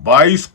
22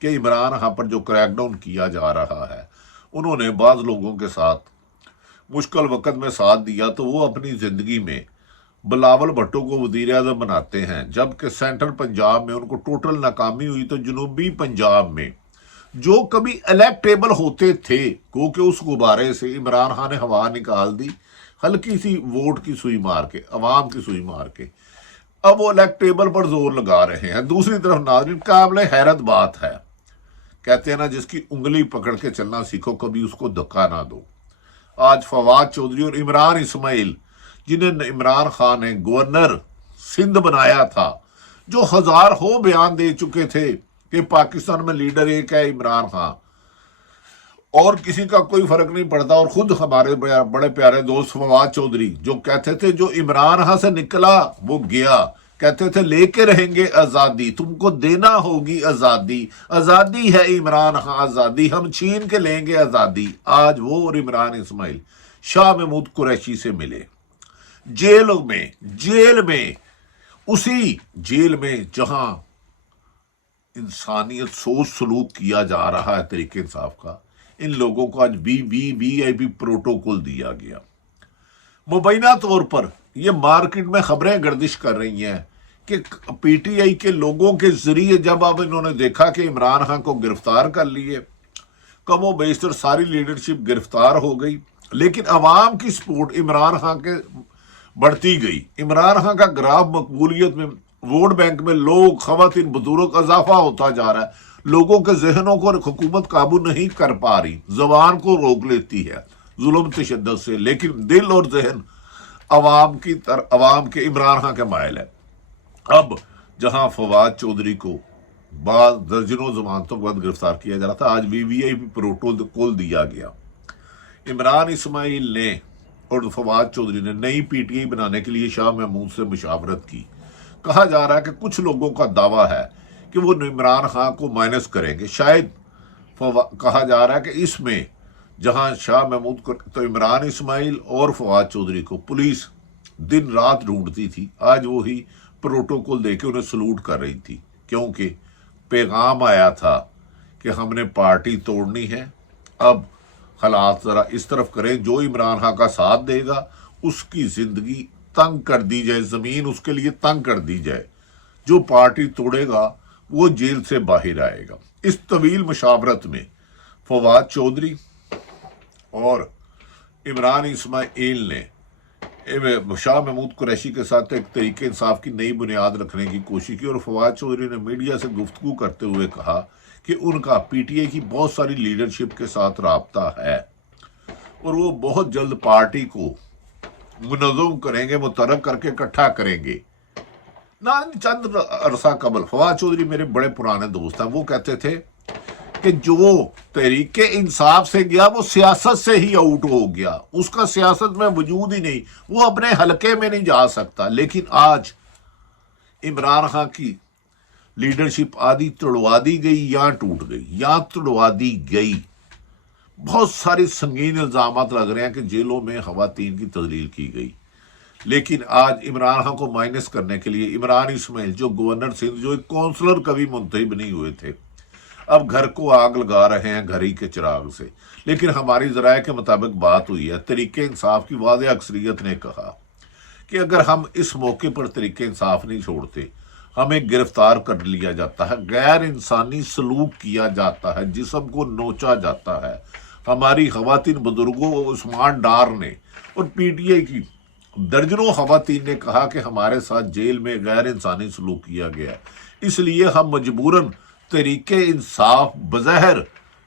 کہ عمران خان پر جو crack down کیا جا رہا ہے، انہوں نے بعض لوگوں کے ساتھ مشکل وقت میں ساتھ دیا تو وہ اپنی زندگی میں بلاول بھٹو کو وزیر اعظم بناتے ہیں، جبکہ سینٹرل پنجاب میں ان کو ٹوٹل ناکامی ہوئی تو جنوبی پنجاب میں جو کبھی الیکٹیبل ہوتے تھے کیونکہ اس غبارے سے عمران خان نے ہوا نکال دی، ہلکی سی ووٹ کی سوئی مار کے، عوام کی سوئی مار کے، اب وہ الیکٹیبل پر زور لگا رہے ہیں۔ دوسری طرف ناظرین، قابل حیرت بات ہے، کہتے ہیں نا جس کی انگلی پکڑ کے چلنا سیکھو کبھی اس کو دھکا نہ دو۔ آج فواد چودھری اور عمران اسماعیل، جنہیں عمران خان نے گورنر سندھ بنایا تھا، جو ہزار ہو بیان دے چکے تھے کہ پاکستان میں لیڈر ایک ہے عمران خان اور کسی کا کوئی فرق نہیں پڑتا، اور خود ہمارے بڑے پیارے دوست فواد چودھری جو کہتے تھے جو عمران خان سے نکلا وہ گیا، کہتے تھے لے کے رہیں گے آزادی، تم کو دینا ہوگی آزادی، آزادی ہے عمران خان آزادی، ہم چھین کے لیں گے آزادی۔ آج وہ اور عمران اسماعیل شاہ محمود قریشی سے ملے جیل میں اسی جیل میں جہاں انسانیت سوچ سلوک کیا جا رہا ہے تحریک انصاف کا، ان لوگوں کو آج وی آئی پی پروٹوکول دیا گیا۔ مبینہ طور پر یہ مارکیٹ میں خبریں گردش کر رہی ہیں کہ پی ٹی آئی کے لوگوں کے ذریعے جب اب انہوں نے دیکھا کہ عمران خان کو گرفتار کر لیے، کم و بیشتر ساری لیڈرشپ گرفتار ہو گئی، لیکن عوام کی سپورٹ عمران خان کے بڑھتی گئی۔ عمران خان کا گراف مقبولیت میں، ووٹ بینک میں لوگ، خواتین، بزرگ اضافہ ہوتا جا رہا ہے۔ لوگوں کے ذہنوں کو حکومت قابو نہیں کر پا رہی، زبان کو روک لیتی ہے ظلم تشدد سے، لیکن دل اور ذہن عوام کے عمران خان کے مائل ہے۔ اب جہاں فواد چودھری کو بعض درجنوں ضمانتوں کے بعد گرفتار کیا جا رہا تھا، آج وی آئی پی پروٹوکول دیا گیا۔ عمران اسماعیل نے اور فواد چودھری نے نئی پی ٹی آئی بنانے کے لیے شاہ محمود سے مشاورت کی۔ کہا جا رہا ہے کہ کچھ لوگوں کا دعویٰ ہے کہ وہ عمران خان کو مائنس کریں گے، شاید کہا جا رہا ہے کہ اس میں جہاں شاہ محمود کو تو عمران اسماعیل اور فواد چودھری کو پولیس دن رات ڈھونڈتی تھی، آج وہی پروٹوکول دے کے انہیں سلوٹ کر رہی تھی، کیونکہ پیغام آیا تھا کہ ہم نے پارٹی توڑنی ہے، اب حالات ذرا اس طرف کریں جو عمران خان کا ساتھ دے گا اس کی زندگی تنگ کر دی جائے، زمین اس کے لیے تنگ کر دی جائے، جو پارٹی توڑے گا وہ جیل سے باہر آئے گا۔ اس طویل مشاورت میں فواد چودھری اور عمران اسماعیل نے شاہ محمود قریشی کے ساتھ ایک تحریک انصاف کی نئی بنیاد رکھنے کی کوشش کی، اور فواد چودھری نے میڈیا سے گفتگو کرتے ہوئے کہا کہ ان کا پی ٹی آئی کی بہت ساری لیڈرشپ کے ساتھ رابطہ ہے اور وہ بہت جلد پارٹی کو منظم کریں گے، متحرک کر کے اکٹھا کریں گے۔ چند عرصہ قبل فواد چودھری میرے بڑے پرانے دوست ہیں، وہ کہتے تھے کہ جو تحریک انصاف سے گیا وہ سیاست سے ہی آؤٹ ہو گیا، اس کا سیاست میں وجود ہی نہیں، وہ اپنے حلقے میں نہیں جا سکتا۔ لیکن آج عمران خان کی لیڈرشپ آدھی توڑوا دی گئی یا ٹوٹ گئی یا توڑوا دی گئی۔ بہت سارے سنگین الزامات لگ رہے ہیں کہ جیلوں میں خواتین کی تذلیل کی گئی، لیکن آج عمران خان کو مائنس کرنے کے لیے عمران اسماعیل جو گورنر سندھ، جو ایک کونسلر کبھی منتخب نہیں ہوئے تھے، اب گھر کو آگ لگا رہے ہیں گھر ہی کے چراغ سے۔ لیکن ہماری ذرائع کے مطابق بات ہوئی ہے، تحریک انصاف کی واضح اکثریت نے کہا کہ اگر ہم اس موقع پر تحریک انصاف نہیں چھوڑتے، ہمیں گرفتار کر لیا جاتا ہے، غیر انسانی سلوک کیا جاتا ہے، جسم کو نوچا جاتا ہے۔ ہماری خواتین بزرگوں عثمان ڈار نے اور پی ٹی آئی کی درجنوں خواتین نے کہا کہ ہمارے ساتھ جیل میں غیر انسانی سلوک کیا گیا، اس لیے ہم مجبوراً تحریک انصاف بظاہر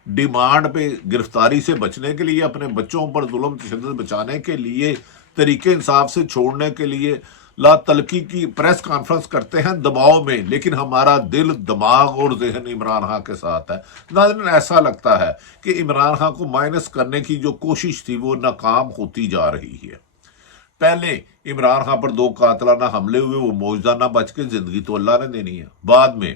ڈیمانڈ پہ گرفتاری سے بچنے کے لیے، اپنے بچوں پر ظلم تشدد بچانے کے لیے، تحریک انصاف سے چھوڑنے کے لیے لا تلقی کی پریس کانفرنس کرتے ہیں دباؤ میں، لیکن ہمارا دل، دماغ اور ذہن عمران خان کے ساتھ ہے۔ ناظرین، ایسا لگتا ہے کہ عمران خان کو مائنس کرنے کی جو کوشش تھی وہ ناکام ہوتی جا رہی ہے۔ پہلے عمران خان پر 2 قاتلانہ حملے ہوئے، وہ موجزانہ بچ کے، زندگی تو اللہ نے دینی ہے۔ بعد میں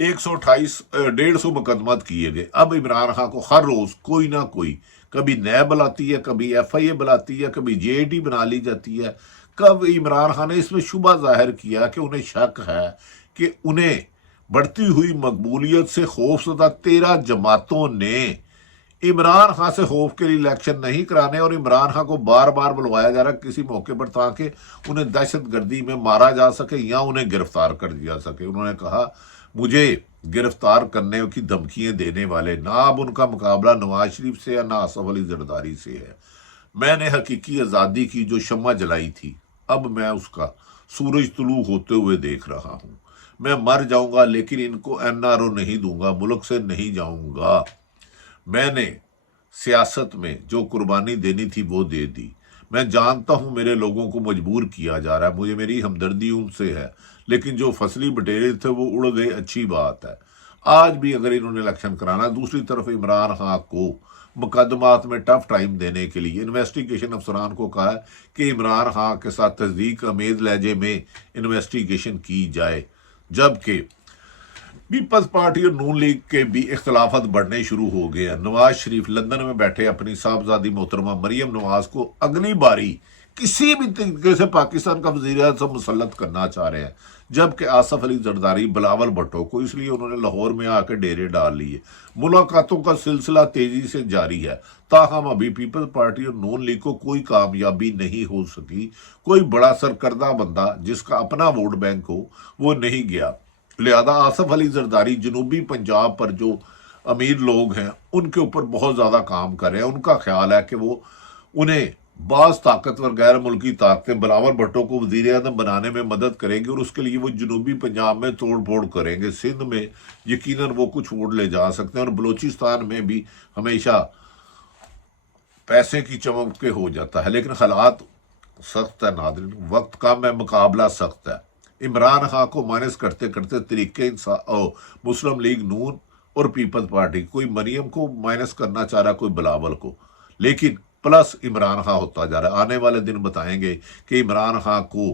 128 مقدمات کیے گئے۔ اب عمران خان کو ہر روز کوئی نہ کوئی، کبھی نیب بلاتی ہے، کبھی ایف آئی اے بلاتی ہے، کبھی جے ٹی بنا لی جاتی ہے۔ کب عمران خان نے اس میں شبہ ظاہر کیا کہ انہیں شک ہے کہ انہیں بڑھتی ہوئی مقبولیت سے خوفزدہ 13 جماعتوں نے عمران خان سے خوف کے لیے الیکشن نہیں کرانے اور عمران خان کو بار بار بلوایا جا رہا ہے کسی موقع پر تاکہ انہیں دہشت گردی میں مارا جا سکے یا انہیں گرفتار کر دیا سکے۔ انہوں نے کہا مجھے گرفتار کرنے کی دھمکیاں دینے والے نہ اب ان کا مقابلہ نواز شریف سے یا نہ آصف علی زرداری سے ہے۔ میں نے حقیقی آزادی کی جو شمع جلائی تھی اب میں اس کا سورج طلوع ہوتے ہوئے دیکھ رہا ہوں۔ میں مر جاؤں گا لیکن ان کو NRO نہیں دوں گا، ملک سے نہیں جاؤں گا۔ میں نے سیاست میں جو قربانی دینی تھی وہ دے دی۔ میں جانتا ہوں میرے لوگوں کو مجبور کیا جا رہا ہے، مجھے میری ہمدردی ان سے ہے، لیکن جو فصلی بٹیرے تھے وہ اڑ گئے، اچھی بات ہے۔ آج بھی اگر انہوں نے الیکشن کرانا، دوسری طرف عمران خان کو مقدمات میں ٹف ٹائم دینے کے لیے انویسٹیگیشن افسران کو کہا ہے کہ عمران خان کے ساتھ تصدیق امیز لہجے میں انویسٹیگیشن کی جائے، جبکہ پیپلز پارٹی اور نون لیگ کے بھی اختلافات بڑھنے شروع ہو گئے ہیں۔ نواز شریف لندن میں بیٹھے اپنی صاحبزادی محترمہ مریم نواز کو اگلی باری کسی بھی طریقے سے پاکستان کا وزیر اعظم مسلط کرنا چاہ رہے ہیں، جبکہ آصف علی زرداری بلاول بھٹو کو اس لیے انہوں نے لاہور میں آ کے ڈیرے ڈال لیے۔ ملاقاتوں کا سلسلہ تیزی سے جاری ہے، تاہم ابھی پیپلز پارٹی اور نون لیگ کو کوئی کامیابی نہیں ہو سکی۔ کوئی بڑا سرکردہ بندہ جس کا اپنا ووٹ بینک ہو وہ نہیں گیا، لہذا آصف علی زرداری جنوبی پنجاب پر جو امیر لوگ ہیں ان کے اوپر بہت زیادہ کام کر رہے ہیں۔ ان کا خیال ہے کہ وہ انہیں بعض طاقتور غیر ملکی طاقتیں بلاول بھٹو کو وزیر اعظم بنانے میں مدد کریں گی اور اس کے لیے وہ جنوبی پنجاب میں توڑ پھوڑ کریں گے۔ سندھ میں یقیناً وہ کچھ ووٹ لے جا سکتے ہیں اور بلوچستان میں بھی ہمیشہ پیسے کی چمک کے ہو جاتا ہے، لیکن حالات سخت ہے ناظرین، وقت کم ہے، مقابلہ سخت ہے۔ عمران خان کو مائنس کرتے کرتے طریقے مسلم لیگ نون اور پیپلز پارٹی، کوئی مریم کو مائنس کرنا چاہ رہا، کوئی بلاول کو، لیکن پلس عمران خان ہوتا جا رہا ہے۔ آنے والے دن بتائیں گے کہ عمران خان کو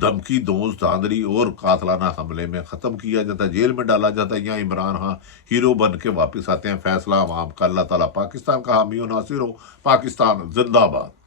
دھمکی، دوز، دھاندلی اور قاتلانہ حملے میں ختم کیا جاتا ہے، جیل میں ڈالا جاتا ہے، یا عمران خان ہیرو بن کے واپس آتے ہیں۔ فیصلہ عوام کا۔ اللہ تعالیٰ پاکستان کا حامی و ناصر ہو۔ پاکستان زندہ باد۔